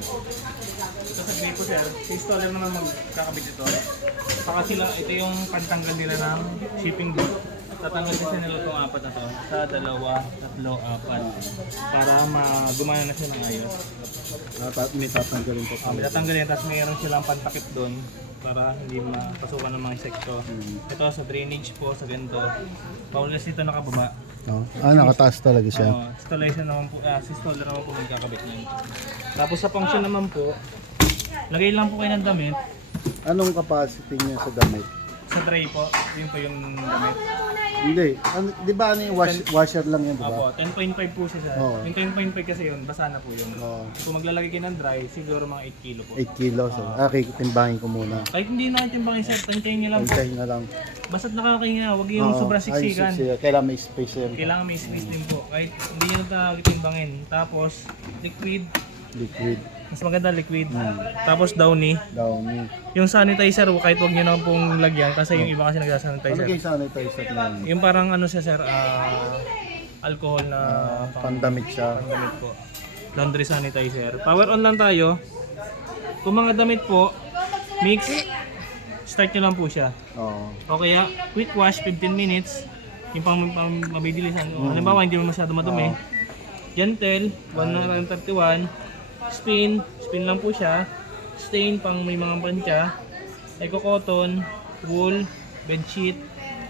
Ito sa grade po sir, si installer naman magkakabit ito. Saka sila, ito yung pantanggal nila ng shipping board. Tatanggal kasi nila itong apat na to. Sa dalawa, tatlo, apat. Para gumana na siya ng ayos. May tatanggalin po. May tatanggalin, tapos mayroon silang pantakip doon para hindi mapasukan ng mga insekto. Ito sa drainage po, sa ganito. Paulas dito nakababa. Oh. Nakataas talaga siya. Installation naman po, si installer naman po magkakabit niyan. Tapos sa function naman po, lagay lang po kayo ng damit. Anong capacity niya sa damit? Sa tray po, yun po yung damit. Hindi. Di ba ano yung washer lang yan, di Apo, ba? 10.5 po siya sir. Oo. Yung 10.5 kasi yun, basa na po yun. Oo. Kung maglalagay kayo ng dry, siguro mga 8 kilo po. 8 kilos. Okay, timbangin ko muna. Kahit hindi na timbangin sir, tantayin nyo lang po. Pantayin na lang. Basta't nakakahinga, huwag yung sobrang siksikan. Kailangan may space yan. Kailangan may space din po. Kahit hindi nyo na timbangin. Tapos, liquid. Liquid. Mas maganda liquid. Tapos downy. Downy. Yung sanitizer, kahit huwag nyo naman pong lagyan kasi yung iba kasi Ano nagsasanitizer. kayo sanitizer lang? Yung parang ano siya sir, alcohol na Pandamit siya. pandamit po. Laundry sanitizer. Power on lang tayo. Kung mga damit po, mix, start nyo lang po siya. Oo. O kaya, quick wash, 15 minutes. Yung pang mabilisan. Halimbawa, hindi mo masyado madumi. Gentle, 131. Spin lang po siya. Stain, pang may mga pantya. Eco cotton, wool, bedsheet,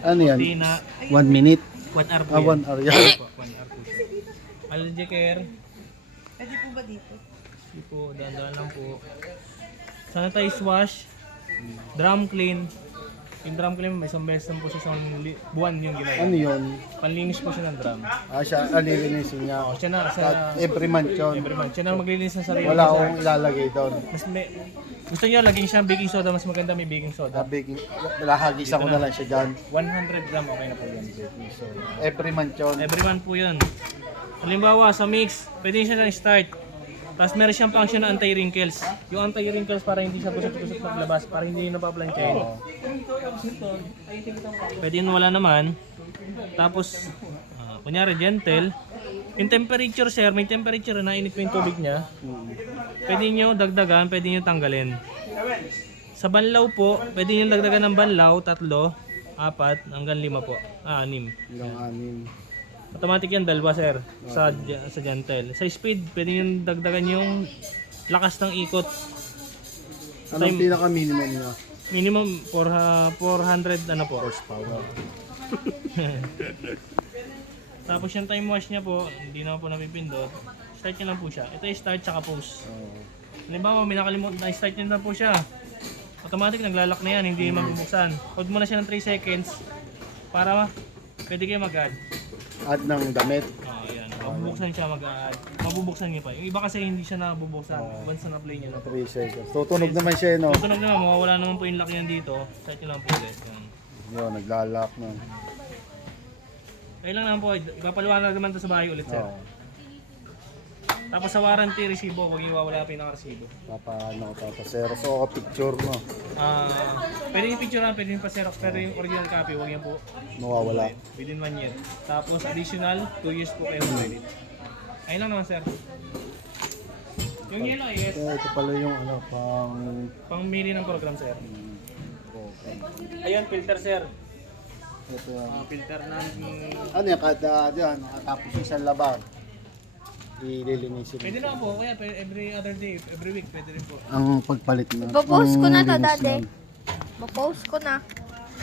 Ano yan? tina. 1 minute? 1 hour po 1 hour yan. 1 hour po siya. Allergy care. Pwede po ba dito? Hindi po, dahan-dahan lang po. Sanitize wash. Drum clean. Yung drum clean, may isang beses lang po sa isang buwan yung ginagawa. Ano yun? Panlinis po siya ng drum. Siya, alilinisin niya. O, siya na, Every month yun. every month. Siya na maglilinis ng sarili. Wala akong ilalagay doon. Gusto niyo laging siya baking soda, mas maganda may baking soda. Baking, lahagisa ko na lang siya dyan. 100 gram, okay na po yun. Every month yun. Every month po yun. Halimbawa, sa mix, pwede siya na start. Tapos meron siyang function na anti-wrinkles. Yung anti-wrinkles para hindi siya busot-busot paglabas, para hindi yun napaplansyahin. Pwede yun wala naman. Tapos, kunyari gentle. Yung temperature sir, may temperature na init po yung tubig niya. Pwede nyo dagdagan, pwede nyo tanggalin. Sa banlaw po, pwede nyo dagdagan ng banlaw, 3, 4, hanggang 5 po. 6. Hanggang 6. Automatic yan, dalawa sir, sa gentle. Sa speed, pwede nyo dagdagan yung lakas ng ikot. Anong pinaka-minimum niya? Minimum 400 ano po. Horsepower. Tapos yung time wash niya po, hindi naman po napipindot. Start nyo lang po siya. Ito yung start tsaka pause. Halimbawa, may nakalimutan na start nyo na po siya. Automatic naglalak na yan, hindi mabubuksan. Hold mo na siya ng 3 seconds para pwede kayo mag-add. Add ng damit. Ayan. Mabubuksan siya mag-add. Mabubuksan niya pa. Yung iba kasi hindi siya nabubuksan. Once na play niya na. 3 seconds. Tutunog naman siya, no? Tutunog naman, mawawala naman po yung lock yan dito. Start nyo lang po ulit. Yan. Yun, naglalak na. Kaya lang naman po, ipapaliwanag naman ito sa bahay ulit sir. Oo. Tapos sa warranty resibo, huwag iwawala pa yung nakaresibo. Papaano ko tapos ako picture, no? Pwede yung picture pwede yung pa-xerox, pero yung original copy, huwag yan po. Mawawala. Within 1 year. Tapos additional, 2 years po kayo credit. Ayun lang naman sir. Yung yellow, yes. Ito pala yung ano, Pang-mili ng program sir. Okay. Ayun, filter sir. Ito yung... Filter ng... Ano yan, kada dyan, nakatapos isang laban. Ililinisin. Pwede na po, kaya every other day, every week, pwede rin po. Ang pagpalit na. Ipopost ko na to, linis dati. nun. Ipopost ko na.